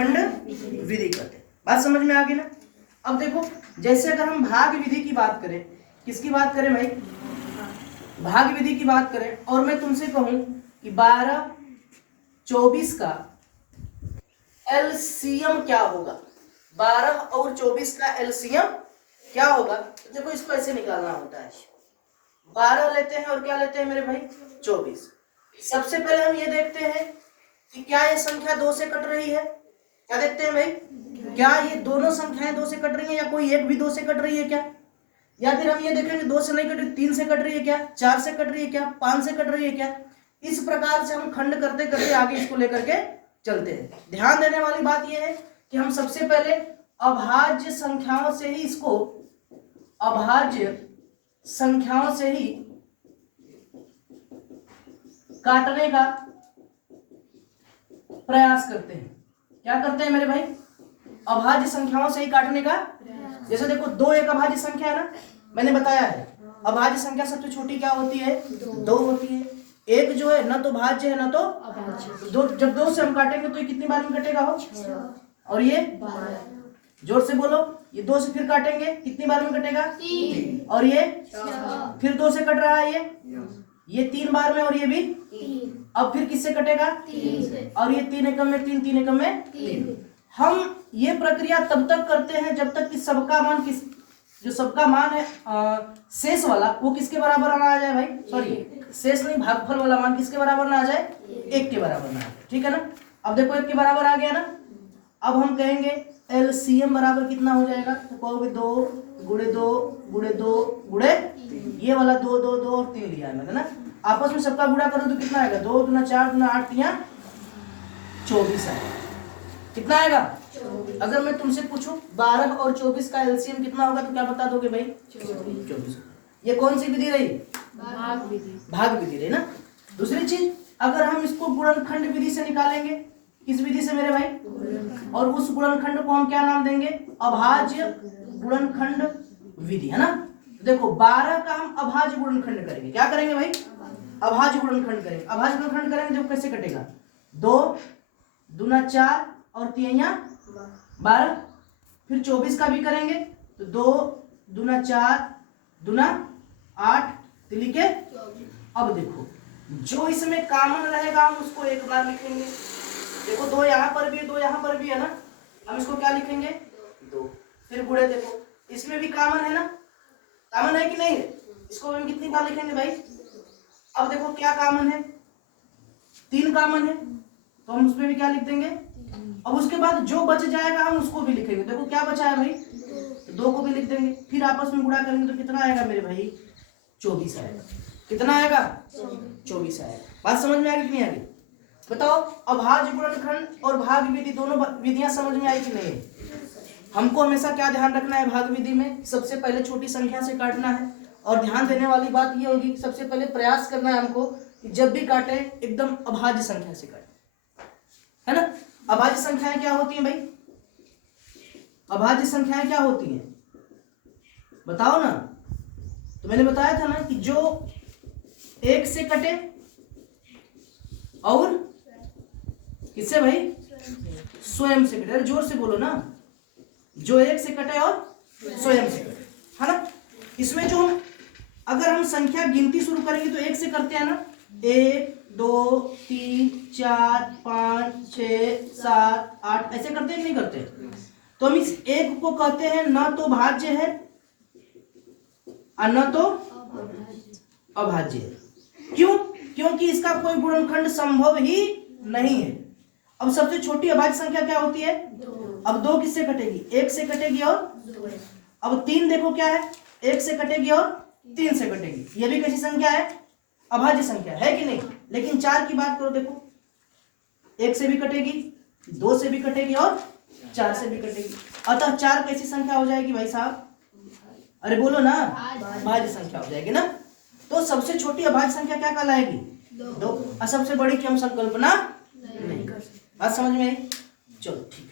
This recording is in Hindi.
गुणनखंड विधि कहते हैं। बात समझ में आ गई ना। अब देखो, जैसे अगर हम भाग विधि की बात करें, किसकी बात करें भाई, भाग विधि की बात करें, और मैं तुमसे कहूं कि 12 24 का एलसीएम क्या होगा, 12 और 24 का एलसीएम क्या होगा। तो देखो इसको ऐसे निकालना होता है, 12 लेते हैं और क्या लेते हैं मेरे भाई, 24। सबसे पहले हम ये देखते हैं कि क्या ये संख्या 2 से कट रही है। क्या देखते हैं भाई, क्या ये दोनों संख्याएं 2 से कट रही है, या कोई एक भी 2 से कट रही है क्या। या फिर हम ये देखेंगे 2 से नहीं कट रही, 3 से कट रही है क्या, 4 से कट रही है क्या, 5 से कट रही है क्या। इस प्रकार से हम खंड करते करते आगे इसको लेकर के चलते हैं। ध्यान देने वाली बात यह है कि हम सबसे पहले अभाज्य संख्याओं से ही इसको, अभाज्य संख्याओं से ही काटने का प्रयास करते हैं। क्या करते हैं मेरे भाई, अभाज्य संख्याओं से ही काटने का। जैसे देखो 2 एक अभाज्य संख्या है ना, मैंने बताया है अभाज्य संख्या सबसे छोटी क्या होती है, 2 होती है। एक जो है ना तो भाज्य है ना तो दो, जब 2 से हम काटेंगे तो ये कितनी बार में कटेगा हो, और ये जोर से बोलो, ये 2 से फिर काटेंगे कितनी बार में कटेगा, 3। और ये फिर 2 से कट रहा है, ये 3 बार में, और ये भी। अब फिर किससे कटेगा, 3 से। और ये 3 एकम में 3, 3 एकम में 3। हम ये प्रक्रिया तब तक करते हैं जब तक कि सबका मान किस, जो सबका मान है शेष वाला, वो किसके बराबर ना आ जाए भाई, सॉरी शेष नहीं, भागफल वाला मान किसके बराबर ना आ जाए, 1 के बराबर ना आ जाए। ठीक है ना। अब देखो 1 के बराबर आ गया ना। अब हम कहेंगे एलसीएम बराबर कितना हो जाएगा, तो कहोगे 2 गुणे 2 गुणे 2 गुणे, ये वाला 2 2 2 और 3 लिया है मैंने ना। आपस में सबका गुणा करो तो कितना आएगा, 2 दूना 4 दूना 8 3 24 आएगा। कितना आएगा, अगर मैं तुमसे पूछूं 12 और 24 का एलसीएम कितना होगा तो क्या बता दोगे भाई, 24। ये कौन सी विधि रही, भाग विधि, भाग विधि रही ना। दूसरी चीज, अगर हम इसको गुणनखंड विधि से निकालेंगे, किस विधि से मेरे भाई, और उस गुणनखंड को हम क्या नाम देंगे, अभाज्य गुणनखंड विधि, है ना। देखो 12 का हम अभाज्य गुणनखंड करेंगे। क्या करेंगे भाई, अभाज्य गुणनखंड करेंगे। अभाज्य गुणनखंड करेंगे जब कैसे कटेगा, 2 दूना 4 और 3 12। फिर 24 का भी करेंगे तो 2 दूना 4 दूना 8 तिली के। अब देखो जो इसमें कॉमन रहेगा हम उसको एक बार लिखेंगे। देखो 2 यहाँ पर भी है, 2 यहाँ पर भी है ना, हम इसको क्या लिखेंगे, 2। फिर गुणे, देखो इसमें भी कॉमन है ना, कॉमन है कि नहीं, इसको हम कितनी बार लिखेंगे भाई। अब देखो क्या कॉमन है, 3 कॉमन है, तो हम उसमें भी क्या लिख देंगे। अब उसके बाद जो बच जाएगा हम उसको भी लिखेंगे। देखो क्या बचा है भाई, तो 2 को भी लिख देंगे। फिर आपस में गुणा करेंगे तो कितना आएगा मेरे भाई, 24 आएगा। कितना आएगा, 24 आएगा। बात समझ में आ गई कि नहीं आ गई, बताओ। अभाज्य गुणनखंड और भाग विधि दोनों विधियां समझ में आई कि नहीं। हमको हमेशा क्या ध्यान रखना है भाग विधि में, सबसे पहले छोटी संख्या से काटना है। और ध्यान देने वाली बात यह होगी, सबसे पहले प्रयास करना है हमको कि जब भी काटे एकदम अभाज्य संख्या से काटे, है ना। अभाज्य संख्याएं क्या होती हैं भाई, अभाज्य संख्याएं क्या होती हैं बताओ ना। तो मैंने बताया था ना कि जो 1 से कटे और किससे भाई, स्वयं से कटे। अरे जोर से बोलो ना, जो 1 से कटे और स्वयं से कटे, है ना। इसमें जो हम अगर हम संख्या गिनती शुरू करेंगे तो 1 से करते हैं ना, 1 2 3 4 5 6 7 8 ऐसे करते हैं कि नहीं करते। तो हम इस 1 को कहते हैं न तो भाज्य है और न तो अभाज्य है। क्यों, क्योंकि इसका कोई गुणनखंड संभव ही नहीं है। अब सबसे छोटी अभाज्य संख्या क्या होती है, अब 2 किससे कटेगी, 1 से कटेगी और अब 3 देखो क्या है, 1 से कटेगी और 3 से कटेगी। ये भी कैसी संख्या है, अभाज्य संख्या है कि नहीं। लेकिन 4 की बात करो, देखो 1 से भी कटेगी, 2 से भी कटेगी और 4 से भी कटेगी। अतः 4 कैसी संख्या हो जाएगी भाई साहब, अरे बोलो ना, अभाज्य संख्या हो जाएगी ना। तो सबसे छोटी अभाज्य संख्या क्या कहलाएगी, 2। और सबसे बड़ी की हम संकल्पना नहीं कर सकते। बात समझ में आई, चलो ठीक।